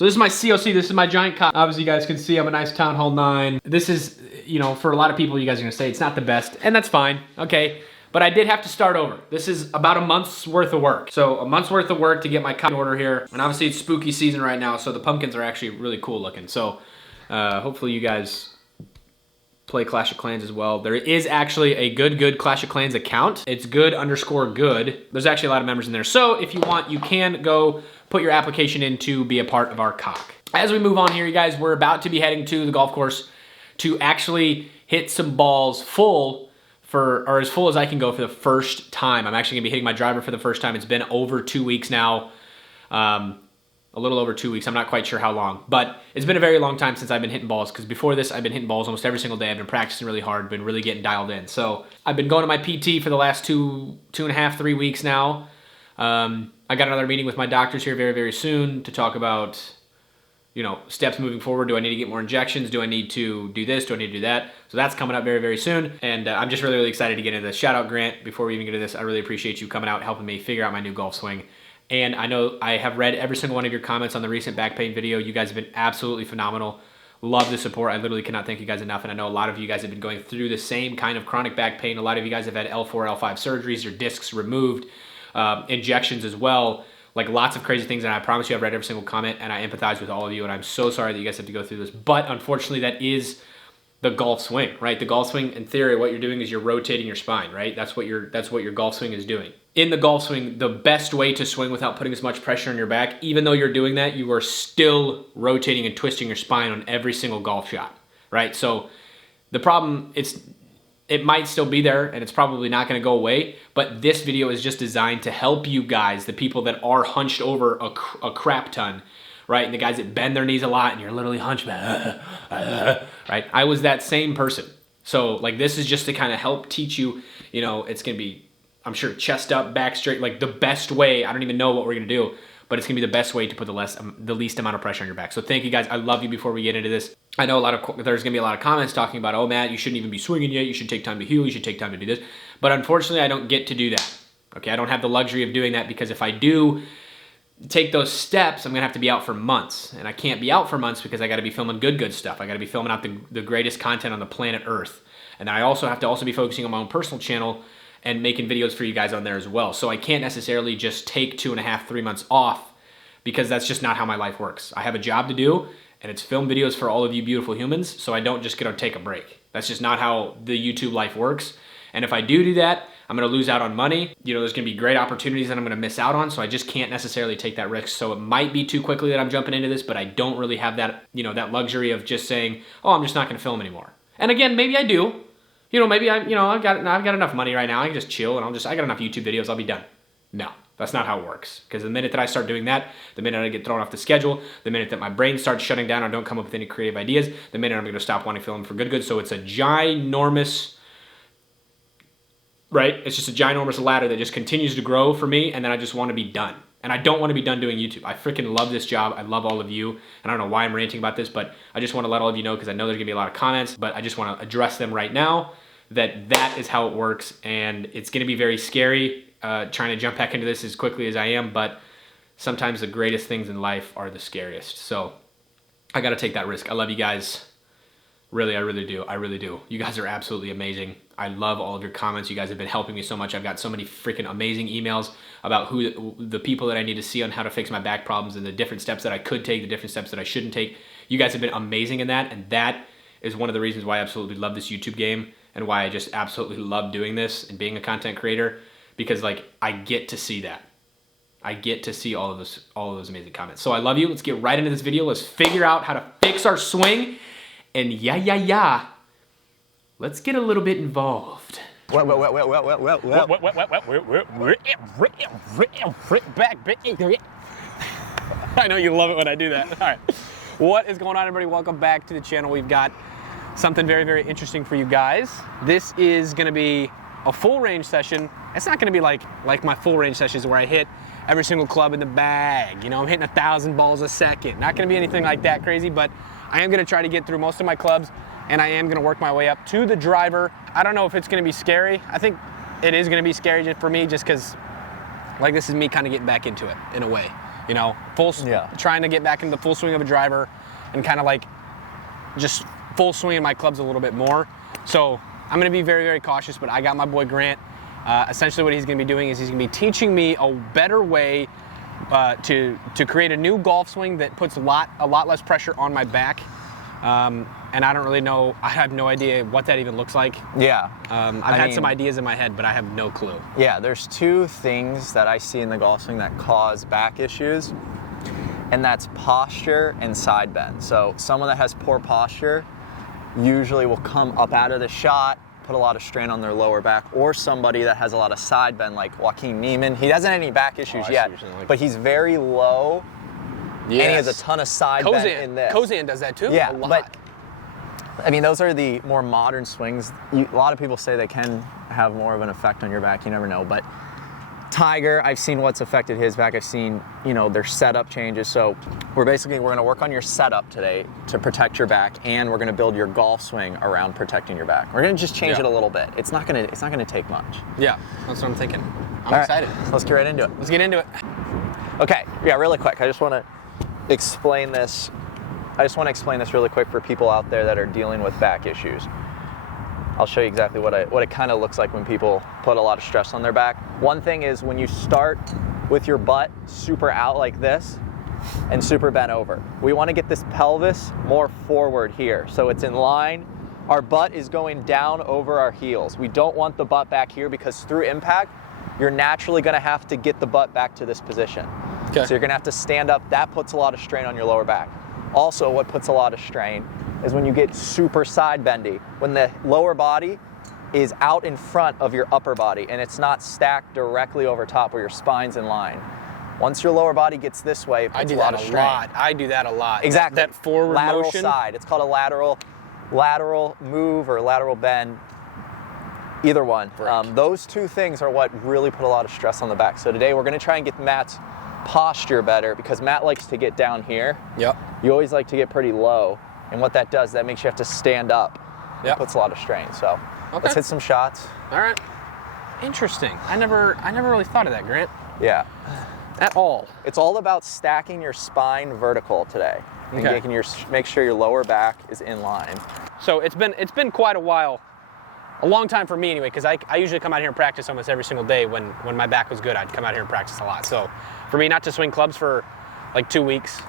So this is my COC, this is my giant cock. Obviously you guys can see I'm a nice Town Hall 9. This is, you know, for a lot of people you guys are gonna say it's not the best, and that's fine, okay? But I did have to start over. This is about a month's worth of work. So a month's worth of work to get my cock in order here. And obviously it's spooky season right now, so the pumpkins are actually really cool looking. So hopefully you guys play Clash of Clans as well. There is actually a good Clash of Clans account. It's good_good. There's actually a lot of members in there. So if you want, you can go put your application in to be a part of our cock. As we move on here, you guys, we're about to be heading to the golf course to actually hit some balls full or as full as I can go for the first time. I'm actually gonna be hitting my driver for the first time. It's been over 2 weeks now. A little over 2 weeks, I'm not quite sure how long, but it's been a very long time since I've been hitting balls, because before this, I've been hitting balls almost every single day. I've been practicing really hard, been really getting dialed in. So I've been going to my PT for the last two and a half, 3 weeks now. I got another meeting with my doctors here very soon to talk about, you know, steps moving forward. Do I need to get more injections? Do I need to do this? Do I need to do that? So that's coming up very soon. And I'm just really excited to get into this. Shout out Grant, before we even get into this, I really appreciate you coming out, helping me figure out my new golf swing. And I know I have read every single one of your comments on the recent back pain video. You guys have been absolutely phenomenal. Love the support. I literally cannot thank you guys enough. And I know a lot of you guys have been going through the same kind of chronic back pain. A lot of you guys have had L4, L5 surgeries, your discs removed, injections as well. Like lots of crazy things. And I promise you I've read every single comment and I empathize with all of you. And I'm so sorry that you guys have to go through this. But unfortunately, that is the golf swing, right? The golf swing, in theory, what you're doing is you're rotating your spine, right? That's what your golf swing is doing. In the golf swing, the best way to swing without putting as much pressure on your back, even though you're doing that, you are still rotating and twisting your spine on every single golf shot, right? So the problem, it might still be there and it's probably not gonna go away, but this video is just designed to help you guys, the people that are hunched over a crap ton, right? And the guys that bend their knees a lot and you're literally hunchback, right? I was that same person. So like this is just to kind of help teach you, you know, it's gonna be, I'm sure, chest up, back straight, like the best way. I don't even know what we're gonna do, but it's gonna be the best way to put the least amount of pressure on your back. So thank you guys, I love you. Before we get into this, I know there's gonna be a lot of comments talking about, oh Matt, you shouldn't even be swinging yet, you should take time to heal, you should take time to do this. But unfortunately, I don't get to do that. Okay, I don't have the luxury of doing that, because if I do take those steps, I'm gonna have to be out for months. And I can't be out for months because I gotta be filming good stuff. I gotta be filming out the greatest content on the planet Earth. And then I also have to be focusing on my own personal channel and making videos for you guys on there as well. So I can't necessarily just take 2.5, 3 months off, because that's just not how my life works. I have a job to do, and it's film videos for all of you beautiful humans, so I don't just get to take a break. That's just not how the YouTube life works. And if I do that, I'm gonna lose out on money. You know, there's gonna be great opportunities that I'm gonna miss out on, so I just can't necessarily take that risk. So it might be too quickly that I'm jumping into this, but I don't really have that, you know, that luxury of just saying, oh, I'm just not gonna film anymore. And again, maybe I do. You know, maybe I've got enough money right now. I can just chill and I got enough YouTube videos. I'll be done. No, that's not how it works. Because the minute that I start doing that, the minute I get thrown off the schedule, the minute that my brain starts shutting down, I don't come up with any creative ideas, the minute I'm going to stop wanting to film for good. So it's a ginormous, right? It's just a ginormous ladder that just continues to grow for me, and then I just want to be done. And I don't want to be done doing YouTube. I freaking love this job. I love all of you. And I don't know why I'm ranting about this, but I just want to let all of you know, because I know there's going to be a lot of comments, but I just want to address them right now, that is how it works. And it's going to be very scary trying to jump back into this as quickly as I am, but sometimes the greatest things in life are the scariest. So I got to take that risk. I love you guys. Really, I really do. I really do. You guys are absolutely amazing. I love all of your comments. You guys have been helping me so much. I've got so many freaking amazing emails about who the people that I need to see on how to fix my back problems, and the different steps that I could take, the different steps that I shouldn't take. You guys have been amazing in that, and that is one of the reasons why I absolutely love this YouTube game, and why I just absolutely love doing this and being a content creator, because like I get to see that. I get to see all of those amazing comments. So I love you. Let's get right into this video. Let's figure out how to fix our swing. And let's get a little bit involved. Back, I know you love it when I do that. All right. What is going on, everybody? Welcome back to the channel. We've got something very interesting for you guys. This is gonna be a full range session. It's not gonna be like my full range sessions where I hit every single club in the bag. You know, I'm hitting 1,000 balls a second. Not gonna be anything like that crazy, but I am gonna try to get through most of my clubs, and I am gonna work my way up to the driver. I don't know if it's gonna be scary. I think it is gonna be scary for me, just cause like this is me kind of getting back into it in a way. You know, trying to get back into the full swing of a driver and kind of like just full swinging my clubs a little bit more. So I'm going to be very, very cautious, but I got my boy Grant. Essentially what he's going to be doing is he's going to be teaching me a better way to create a new golf swing that puts a lot less pressure on my back. And I don't really know, I have no idea what that even looks like. Yeah. I've had some ideas in my head, but I have no clue. Yeah, there's two things that I see in the golf swing that cause back issues, and that's posture and side bend. So someone that has poor posture usually will come up out of the shot, put a lot of strain on their lower back, or somebody that has a lot of side bend like Joaquin Neiman. He doesn't have any back issues yet, but he's very low, and he has a ton of side bend in this. Kozan does that too? Yeah, a lot. but I mean, those are the more modern swings. A lot of people say they can have more of an effect on your back. You never know. But Tiger, I've seen what's affected his back. I've seen, their setup changes. So we're going to work on your setup today to protect your back, and we're going to build your golf swing around protecting your back. We're going to just change it a little bit. It's not going to take much. Yeah, that's what I'm thinking. I'm All excited. Right, let's get right into it. Let's get into it. Okay, yeah, really quick. I just want to explain this really quick for people out there that are dealing with back issues. I'll show you exactly what it kind of looks like when people put a lot of stress on their back. One thing is when you start with your butt super out like this and super bent over. We want to get this pelvis more forward here so it's in line. Our butt is going down over our heels. We don't want the butt back here because through impact, you're naturally going to have to get the butt back to this position. Okay. So you're going to have to stand up. That puts a lot of strain on your lower back. Also, what puts a lot of strain is when you get super side bendy, when the lower body is out in front of your upper body and it's not stacked directly over top where your spine's in line. Once your lower body gets this way, it puts a lot of strain. I do that a lot. Exactly. That forward lateral motion. Side. It's called a lateral move or lateral bend. Either one. Those two things are what really put a lot of stress on the back. So today we're going to try and get Matt's posture better because Matt likes to get down here. Yep. You always like to get pretty low, and what that does, that makes you have to stand up. Yep. It puts a lot of strain. So let's hit some shots. All right. Interesting. I never really thought of that, Grant. Yeah. At all. It's all about stacking your spine vertical today. And make sure your lower back is in line. So it's been quite a while. A long time for me anyway, because I usually come out here and practice almost every single day. When my back was good, I'd come out here and practice a lot. So for me not to swing clubs for like 2 weeks,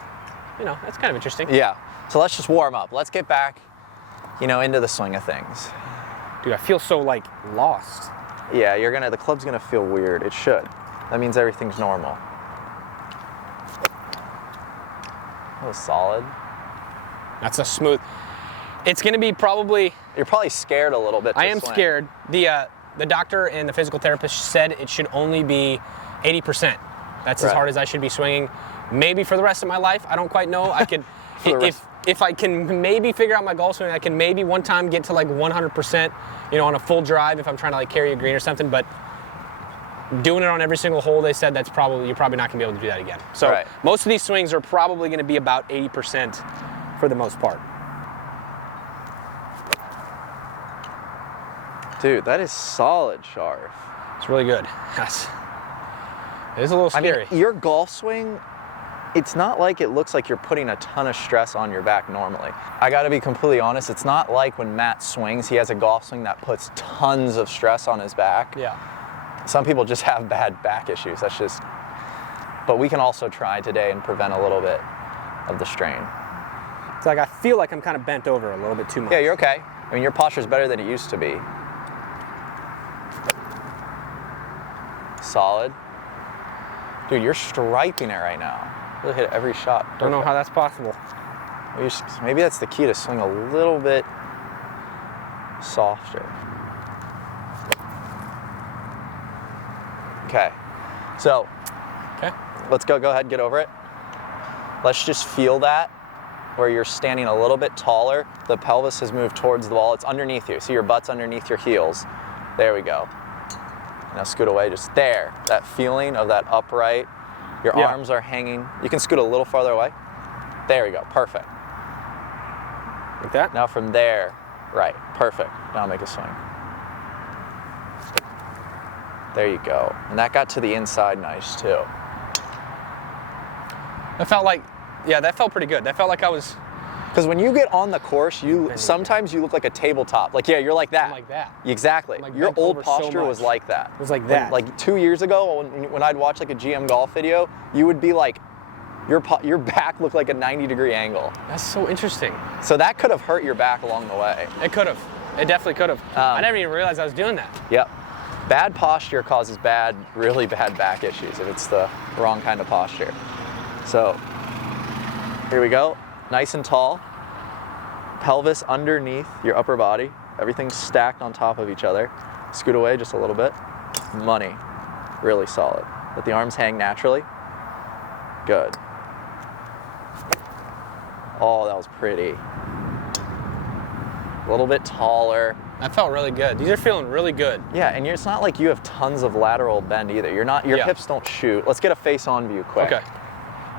that's kind of interesting. Yeah. So let's just warm up. Let's get back, into the swing of things. Dude, I feel so lost. Yeah, the club's gonna feel weird. It should. That means everything's normal. That was solid. That's a smooth. It's gonna be probably. You're probably scared a little bit. I am scared. The doctor and the physical therapist said it should only be 80%. That's as hard as I should be swinging. Maybe for the rest of my life. I don't quite know. I could, if I can maybe figure out my golf swing, I can maybe one time get to 100%, on a full drive if I'm trying to carry a green or something. But doing it on every single hole, they said you're probably not gonna be able to do that again. So most of these swings are probably gonna be about 80% for the most part. Dude, that is solid, Scharff. It's really good. Yes. It is a little scary. I mean, your golf swing, it's not like it looks like you're putting a ton of stress on your back normally. I gotta be completely honest, it's not like when Matt swings, he has a golf swing that puts tons of stress on his back. Yeah. Some people just have bad back issues. But we can also try today and prevent a little bit of the strain. It's I feel like I'm kind of bent over a little bit too much. Yeah, you're okay. I mean, your posture's better than it used to be. Solid. Dude, you're striping it right now. Really hit every shot. Perfect. Don't know how that's possible. Maybe that's the key to swing a little bit softer. Okay. So, let's go ahead and get over it. Let's just feel that where you're standing a little bit taller. The pelvis has moved towards the wall. It's underneath you. See your butt's underneath your heels. There we go. Now scoot away, just there. That feeling of that upright. Your arms are hanging. You can scoot a little farther away. There we go, perfect. Like that? Now from there, right, perfect. Now make a swing. There you go. And that got to the inside nice too. That felt like, yeah, that felt pretty good. That felt like I was... Because when you get on the course, sometimes you look like a tabletop. Like, yeah, you're like that. I'm like that. Exactly. I'm like Your bent old over so posture was much. like that. It was like that. Like 2 years ago, when I'd watch like a GM golf video, you would be like, your back looked like a 90-degree angle. That's so interesting. So that could have hurt your back along the way. It could have. It definitely could have. I never even realized I was doing that. Yep. Bad posture causes really bad back issues if it's the wrong kind of posture. So here we go. Nice and tall. Pelvis underneath your upper body. Everything's stacked on top of each other. Scoot away just a little bit. Money. Really solid. Let the arms hang naturally. Good. Oh, that was pretty. A little bit taller. That felt really good. These are feeling really good. Yeah, and it's not like you have tons of lateral bend either. Your hips don't shoot. Let's get a face-on view quick. Okay.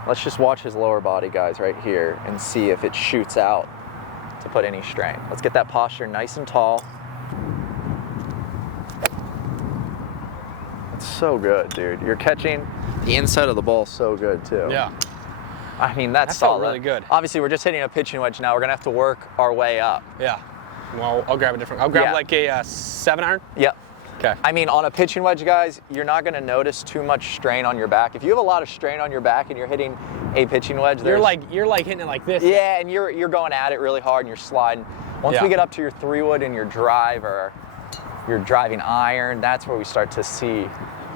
Let's just watch his lower body, guys, right here, and see if it shoots out to put any strain. Let's get that posture nice and tall. It's so good, dude. You're catching the inside of the ball so good, too. Yeah. I mean, that's That felt solid. really good. Obviously, we're just hitting a pitching wedge now. We're going to have to work our way up. Yeah. Well, I'll grab a different. I'll grab Yeah. like a 7-iron. Yep. Okay. I mean, on a pitching wedge, guys, you're not going to notice too much strain on your back. If you have a lot of strain on your back and you're hitting a pitching wedge, You're like hitting it like this. yeah, and you're going at it really hard and you're sliding. Once Yeah. we get up to your 3-wood and your drive or your driving iron, that's where we start to see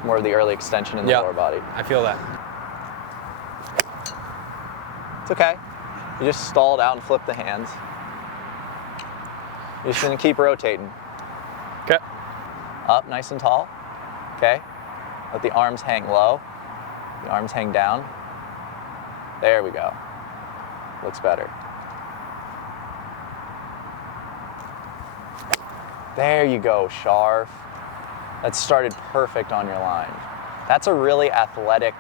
more of the early extension in the lower body. I feel that. It's okay. You just stall it out and flip the hands. You're just going to keep rotating. Okay. Up nice and tall. Okay. Let the arms hang low. The arms hang down. There we go. Looks better. There you go, Scharff. That started perfect on your line. That's a really athletic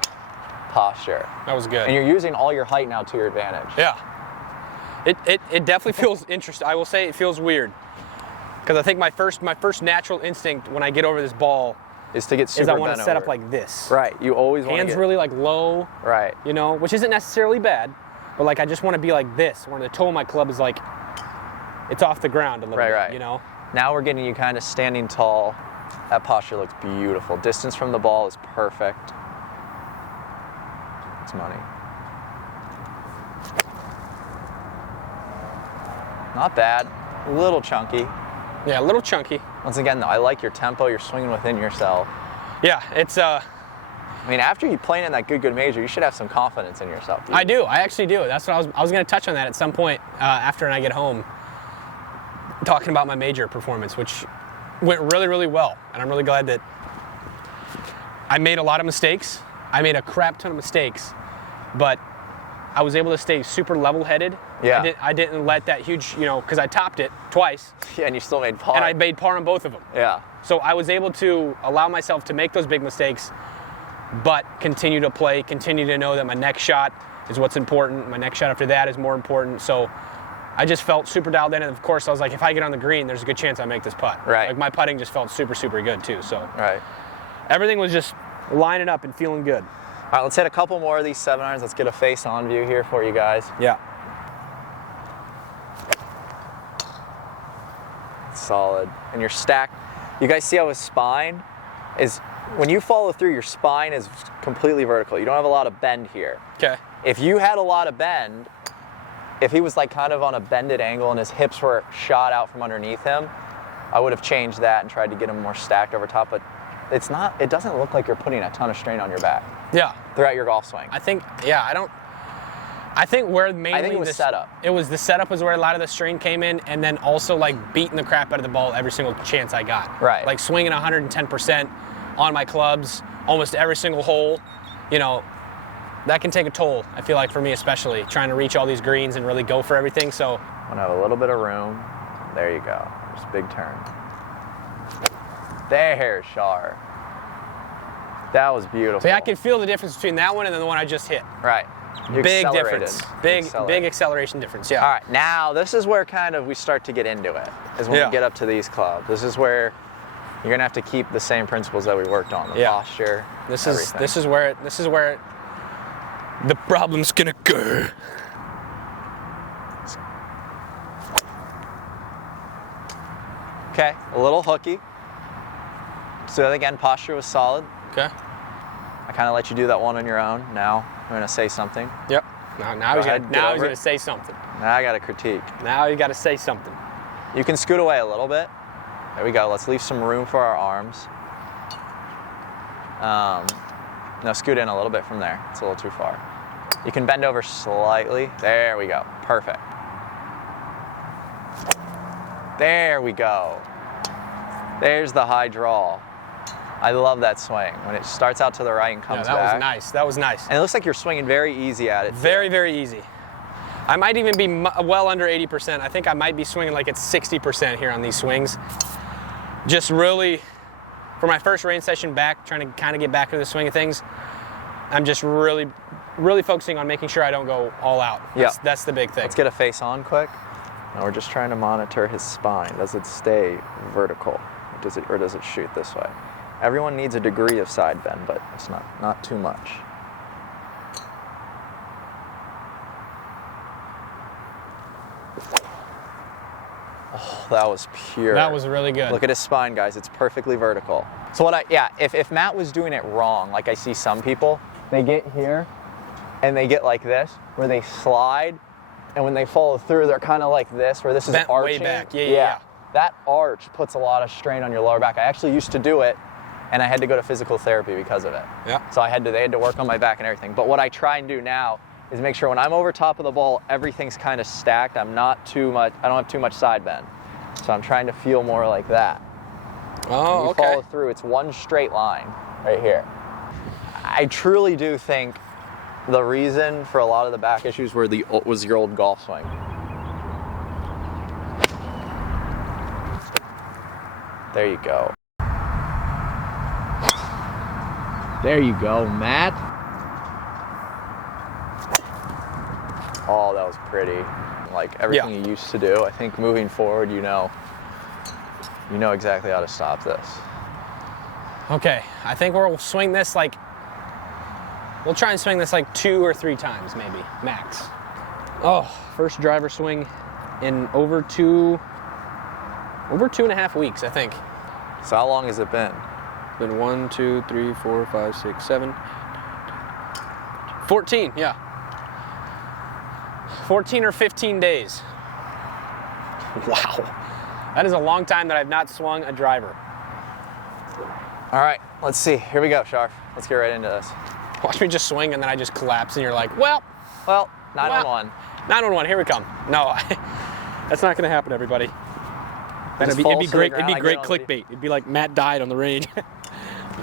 posture. That was good. And you're using all your height now to your advantage. Yeah. It definitely feels interesting. I will say it feels weird. Because I think my first natural instinct when I get over this ball Is to get super is I want bent to set over. up like this. Right. You always want to Hands get really like low. right. You know, which isn't necessarily bad, but like I just want to be like this, where the toe of my club is like, it's off the ground a little bit, Right. you know? Now we're getting you kind of standing tall. That posture looks beautiful. Distance from the ball is perfect. It's money. Not bad. A little chunky. Yeah, a little chunky. Once again, though, I like your tempo. You're swinging within yourself. Yeah, it's I mean, after you playing in that good major, you should have some confidence in yourself. I do. I actually do. That's what I was going to touch on that at some point after I get home, talking about my major performance, which went really, really well. And I'm really glad that I made a lot of mistakes. I made a crap ton of mistakes, but I was able to stay super level-headed. Yeah. I didn't let that huge, because I topped it twice, Yeah, and you still made par. and I made par on both of them. Yeah. So I was able to allow myself to make those big mistakes, but continue to play, continue to know that my next shot is what's important. My next shot after that is more important. So I just felt super dialed in. And of course, I was like, if I get on the green, there's a good chance I make this putt. Right. Like my putting just felt super, super good too. So Right. everything was just lining up and feeling good. All right, let's hit a couple more of these 7-irons. Let's get a face-on view here for you guys. Yeah. Solid. And your stack, you guys see how his spine is, when you follow through, your spine is completely vertical. You don't have a lot of bend here. Okay. If you had a lot of bend, if he was like kind of on a bended angle and his hips were shot out from underneath him, I would have changed that and tried to get him more stacked over top, but it doesn't look like you're putting a ton of strain on your back Yeah. throughout your golf swing. I think where mainly it was setup. It was the setup was where a lot of the strain came in, and then also like beating the crap out of the ball every single chance I got. Right. Like swinging 110% on my clubs almost every single hole. That can take a toll. I feel like for me especially, trying to reach all these greens and really go for everything. So I'm gonna have a little bit of room. There you go. Just big turn. There, Scharff. That was beautiful. yeah, I can feel the difference between that one and then the one I just hit. Right. You Big accelerated. difference. You Big accelerated. acceleration difference. Yeah. All right, now this is where kind of we start to get into it, is when Yeah. we get up to these clubs. This is where you're gonna have to keep the same principles that we worked on, the Yeah. posture, This everything. is where it The problem's gonna go. Okay, a little hooky. So again, posture was solid. Okay. I kind of let you do that one on your own. Now I'm gonna say something. Yep. Now he's gonna say something. Now I gotta critique. Now you gotta say something. You can scoot away a little bit. There we go. Let's leave some room for our arms. No, scoot in a little bit from there. It's a little too far. You can bend over slightly. There we go. Perfect. There we go. There's the high draw. I love that swing. When it starts out to the right and comes back. That was nice. That was nice. And it looks like you're swinging very easy at it. Very, very easy. I might even be well under 80%. I think I might be swinging like at 60% here on these swings. Just really, for my first range session back, trying to kind of get back into the swing of things, I'm just really focusing on making sure I don't go all out. That's the big thing. Let's get a face on quick. Now we're just trying to monitor his spine. Does it stay vertical? Or does it shoot this way? Everyone needs a degree of side bend, but it's not too much. Oh, that was pure. That was really good. Look at his spine, guys. It's perfectly vertical. So if Matt was doing it wrong, like I see some people, they get here and they get like this, where they slide, and when they follow through, they're kind of like this, where this is bent arching. way back. Yeah. That arch puts a lot of strain on your lower back. I actually used to do it, and I had to go to physical therapy because of it. Yeah. So they had to work on my back and everything. But what I try and do now is make sure when I'm over top of the ball, everything's kind of stacked. I don't have too much side bend. So I'm trying to feel more like that. Oh, when you okay. follow through, it's one straight line right here. I truly do think the reason for a lot of the back issues was your old golf swing. There you go. There you go, Matt. Oh, that was pretty. Like everything you used to do. I think moving forward, you know exactly how to stop this. Okay, I think we'll swing this we'll try and swing this like 2 or 3 times maybe, max. Oh, first driver swing in over 2.5 weeks, I think. So how long has it been? Been 1, 2, 3, 4, 5, 6, 7, 14, yeah. 14 or 15 days. Wow. That is a long time that I've not swung a driver. All right, let's see. Here we go, Scharff. Let's get right into this. Watch me just swing and then I just collapse and you're like, well, 911. 911, here we come. No, that's not gonna happen, everybody. It'd be great clickbait. It'd be like Matt died on the range.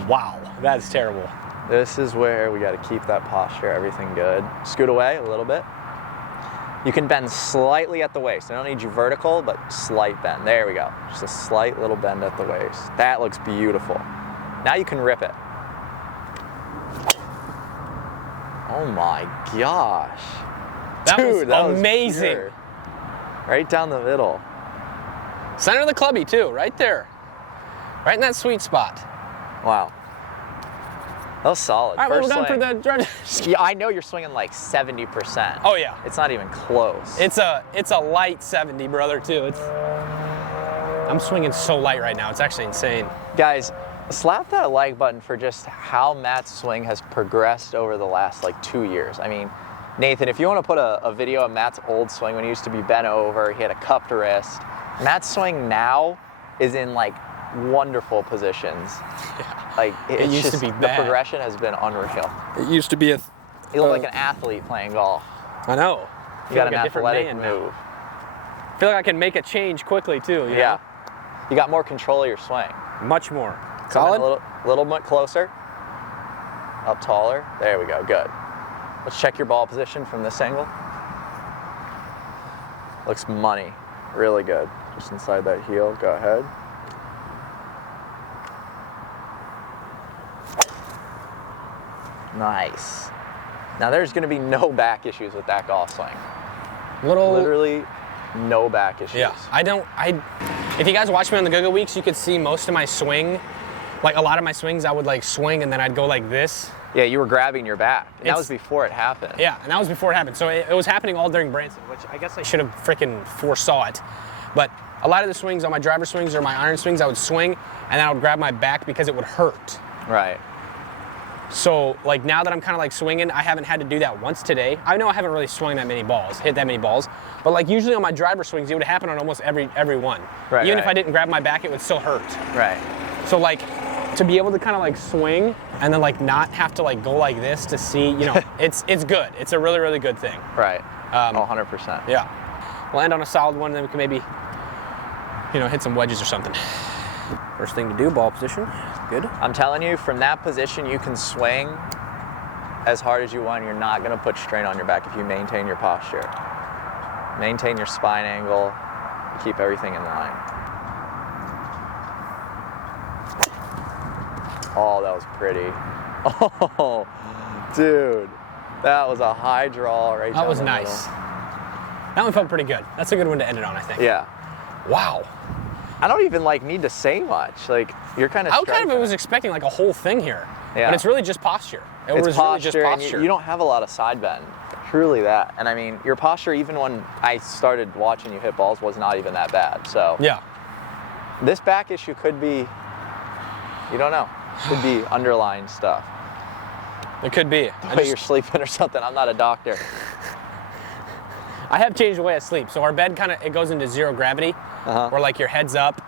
Wow, that's terrible. This is where we gotta keep that posture, everything good. Scoot away a little bit. You can bend slightly at the waist. I don't need you vertical, but slight bend. There we go. Just a slight little bend at the waist. That looks beautiful. Now you can rip it. Oh my gosh. That Dude, was amazing. Was right down the middle. Center of the clubby too, right there. Right in that sweet spot. Wow. That was solid. All right, First we're done for the driver. Yeah, I know you're swinging like 70%. Oh yeah. It's not even close. It's a light 70, brother, too. I'm swinging so light right now. It's actually insane. Guys, slap that like button for just how Matt's swing has progressed over the last 2 years. I mean, Nathan, if you want to put a video of Matt's old swing when he used to be bent over, he had a cupped wrist. Matt's swing now is in wonderful positions. Yeah. It used to be the bad. progression has been unreal. It used to be You look like an athlete playing golf. I know. You got like an a different athletic man move. now. I feel like I can make a change quickly too. You Yeah. know? You got more control of your swing. Much more. Come in Solid. a little bit closer. Up taller. There we go. Good. Let's check your ball position from this angle. Looks money. Really good. Just inside that heel. Go ahead. Nice. Now there's going to be no back issues with that golf swing. Literally no back issues. Yeah. If you guys watch me on the Go-Go Weeks, you could see most of my swing. A lot of my swings, I would swing and then I'd go like this. Yeah, you were grabbing your back. And that was before it happened. Yeah, and that was before it happened. So it was happening all during Branson, which I guess I should have freaking foresaw it. But a lot of the swings on my driver swings or my iron swings, I would swing and then I would grab my back because it would hurt. Right. So like now that I'm kind of like swinging, I haven't had to do that once today. I know I haven't really swung that many balls, hit that many balls, but like usually on my driver swings, it would happen on almost every one. Right, Even if I didn't grab my back, it would still hurt. Right. So like to be able to kind of like swing and then like not have to like go like this to see, you know, it's good. It's a really, really good thing. Right. 100%. Yeah. We'll end on a solid one, and then we can maybe, you know, hit some wedges or something. First thing to do, ball position. Good. I'm telling you, from that position, you can swing as hard as you want. You're not going to put strain on your back if you maintain your posture. Maintain your spine angle. Keep everything in line. Oh, that was pretty. Oh, dude. That was a high draw right That down was the nice. middle. That one felt pretty good. That's a good one to end it on, I think. Yeah. Wow. I don't even like need to say much. Like, you're kind of I kind of was expecting like a whole thing here. Yeah. But it's really just posture. It's was posture, really just posture. and you don't have a lot of side bend. Truly that. And I mean, your posture, even when I started watching you hit balls, was not even that bad. So yeah. This back issue could be, you don't know, could be underlying stuff. It could be. The way you're sleeping or something. I'm not a doctor. I have changed the way I sleep. So our bed it goes into zero gravity, where like your head's up,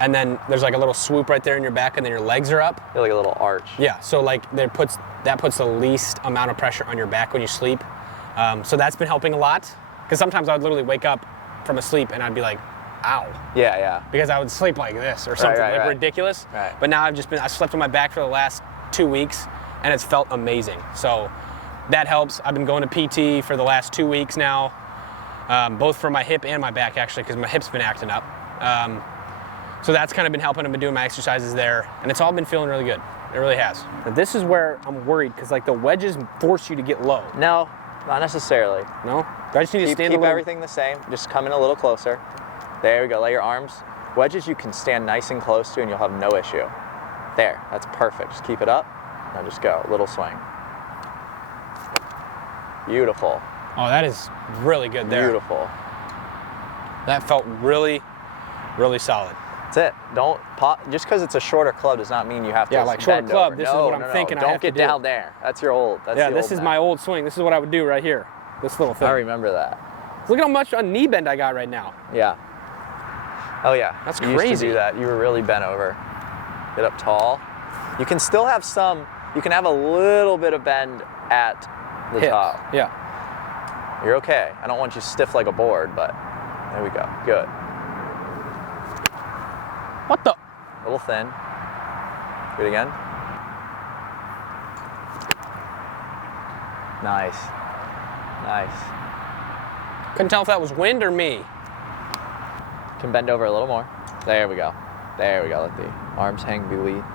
and then there's like a little swoop right there in your back, and then your legs are up. You're like a little arch. Yeah. So like that puts the least amount of pressure on your back when you sleep. So that's been helping a lot. Because sometimes I would literally wake up from a sleep and I'd be like, ow. Yeah, yeah. Because I would sleep like this or something ridiculous. Right. But now I slept on my back for the last 2 weeks, and it's felt amazing. So that helps. I've been going to PT for the last 2 weeks now. Both for my hip and my back, actually, because my hip's been acting up. So that's kind of been helping. I've been doing my exercises there, and it's all been feeling really good. It really has. But this is where I'm worried, because like the wedges force you to get low. No, not necessarily. No? I just need to stand Keep everything the same. Just come in a little closer. There we go. Lay your arms. Wedges you can stand nice and close to, and you'll have no issue. There. That's perfect. Just keep it up. Now just go. Little swing. Beautiful. Oh, that is really good there. Beautiful. That felt really, really solid. That's it. Don't pop. Just because it's a shorter club does not mean you have to. Yeah, like shorter bend club. over. This is what I'm thinking. Don't get down there. That's your old. That's yeah, the this old is net. my old swing. This is what I would do right here. This little thing. I remember that. Look at how much on knee bend I got right now. Yeah. Oh yeah. That's you crazy. Used to do that. You were really bent over. Get up tall. You can still have some. You can have a little bit of bend at the Hips. top. Yeah. You're okay. I don't want you stiff like a board, but there we go. Good. What the? A little thin. Do it again. Nice. Nice. Couldn't tell if that was wind or me. Can bend over a little more. There we go. There we go. Let the arms hang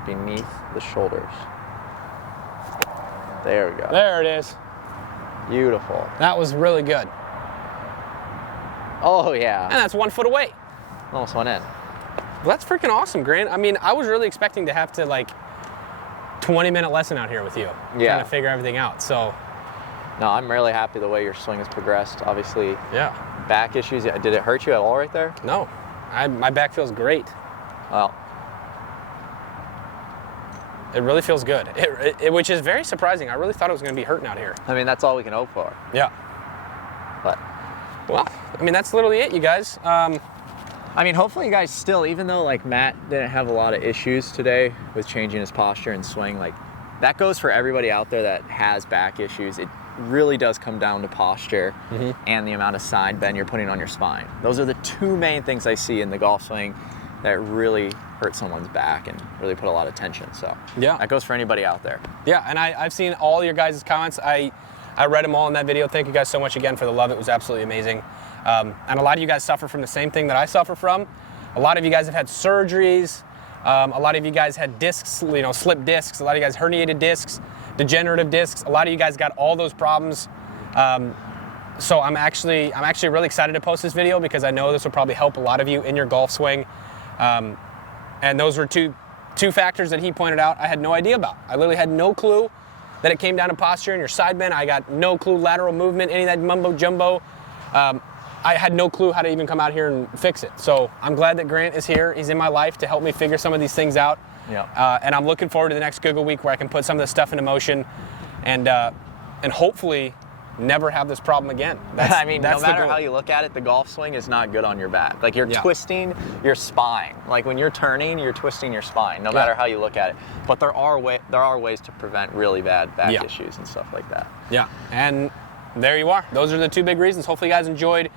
beneath the shoulders. There we go. There it is. Beautiful. That was really good. Oh yeah. And that's 1 foot away. Almost went in. Well, that's freaking awesome, Grant. I mean, I was really expecting to have to like 20-minute lesson out here with you. Yeah. Trying to figure everything out. So. No, I'm really happy the way your swing has progressed. Obviously, Yeah. back issues. Did it hurt you at all right there? No. My back feels great. Well, It really feels good. Which is very surprising. I really thought it was going to be hurting out here. I mean, that's all we can hope for. Yeah. But, Well, I mean, that's literally it, you guys. I mean, hopefully you guys still, even though like Matt didn't have a lot of issues today with changing his posture and swing, like that goes for everybody out there that has back issues. It really does come down to posture and the amount of side bend you're putting on your spine. Those are the two main things I see in the golf swing that really hurt someone's back and really put a lot of tension. So Yeah. that goes for anybody out there. Yeah, and I've seen all your guys' comments. I read them all in that video. Thank you guys so much again for the love. It was absolutely amazing. And a lot of you guys suffer from the same thing that I suffer from. A lot of you guys have had surgeries. A lot of you guys had discs, slipped discs. A lot of you guys herniated discs, degenerative discs. A lot of you guys got all those problems. So I'm actually really excited to post this video because I know this will probably help a lot of you in your golf swing. And those were two factors that he pointed out I had no idea about. I literally had no clue. that it came down to posture and your side bend. I got no clue lateral movement, any of that mumbo jumbo. I had no clue how to even come out here and fix it. So I'm glad that Grant is here. He's in my life to help me figure some of these things out. Yeah. And I'm looking forward to the next Google week where I can put some of this stuff into motion and hopefully never have this problem again. I mean, no matter how you look at it, the golf swing is not good on your back. Like you're twisting your spine. Like when you're turning, you're twisting your spine, no matter how you look at it. But there are ways to prevent really bad back issues and stuff like that. Yeah, and there you are. Those are the two big reasons. Hopefully you guys enjoyed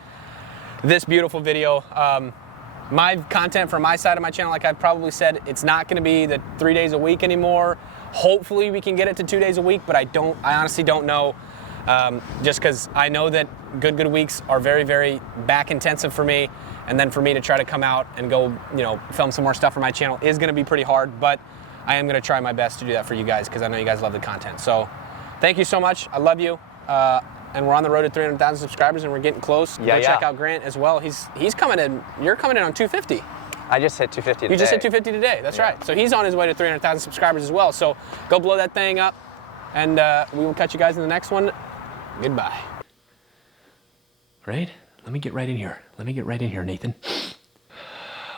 this beautiful video. My content from my side of my channel, like I've probably said, it's not going to be the 3 days a week anymore. Hopefully we can get it to 2 days a week, but I honestly don't know. Just because I know that good weeks are very, very back intensive for me, and then for me to try to come out and go, film some more stuff for my channel is going to be pretty hard, but I am going to try my best to do that for you guys because I know you guys love the content. So thank you so much. I love you. And we're on the road to 300,000 subscribers, and we're getting close. Go check out Grant as well. He's coming in. You're coming in on 250. I just hit 250 today. You just hit 250 today. That's right. So he's on his way to 300,000 subscribers as well. So go blow that thing up, and we will catch you guys in the next one. Goodbye. Right? Let me get right in here. Nathan.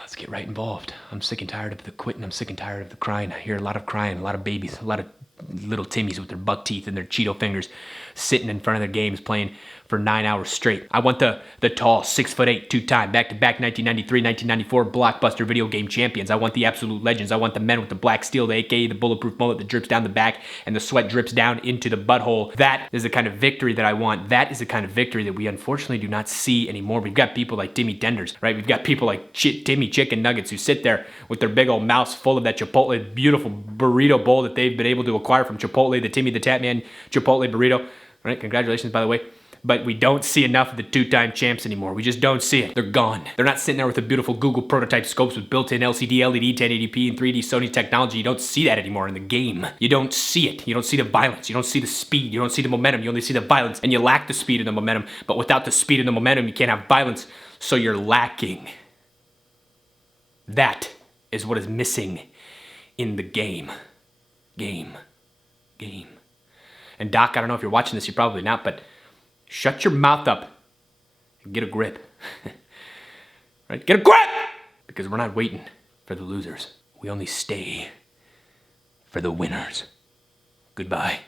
Let's get right involved. I'm sick and tired of the quitting. I'm sick and tired of the crying. I hear a lot of crying, a lot of babies, a lot of little Timmies with their buck teeth and their Cheeto fingers sitting in front of their games playing for 9 hours straight. I want the tall 6'8", two-time back-to-back 1993, 1994 blockbuster video game champions. I want the absolute legends. I want the men with the black steel, the aka the bulletproof mullet that drips down the back and the sweat drips down into the butthole. That is the kind of victory that I want. That is the kind of victory that we unfortunately do not see anymore. We've got people like Timmy Denders, right? We've got people like Timmy Chicken Nuggets who sit there with their big old mouths full of that Chipotle beautiful burrito bowl that they've been able to acquire from Chipotle, the Timmy the Tatman Chipotle burrito. Right? Congratulations, by the way. But we don't see enough of the two-time champs anymore. We just don't see it. They're gone. They're not sitting there with the beautiful Google prototype scopes with built-in LCD, LED, 1080p, and 3D Sony technology. You don't see that anymore in the game. You don't see it. You don't see the violence. You don't see the speed. You don't see the momentum. You only see the violence. And you lack the speed and the momentum. But without the speed and the momentum, you can't have violence. So you're lacking. That is what is missing in the game. Game. And Doc, I don't know if you're watching this. You're probably not, but shut your mouth up and get a grip. Right? Get a grip! Because we're not waiting for the losers. We only stay for the winners. Goodbye.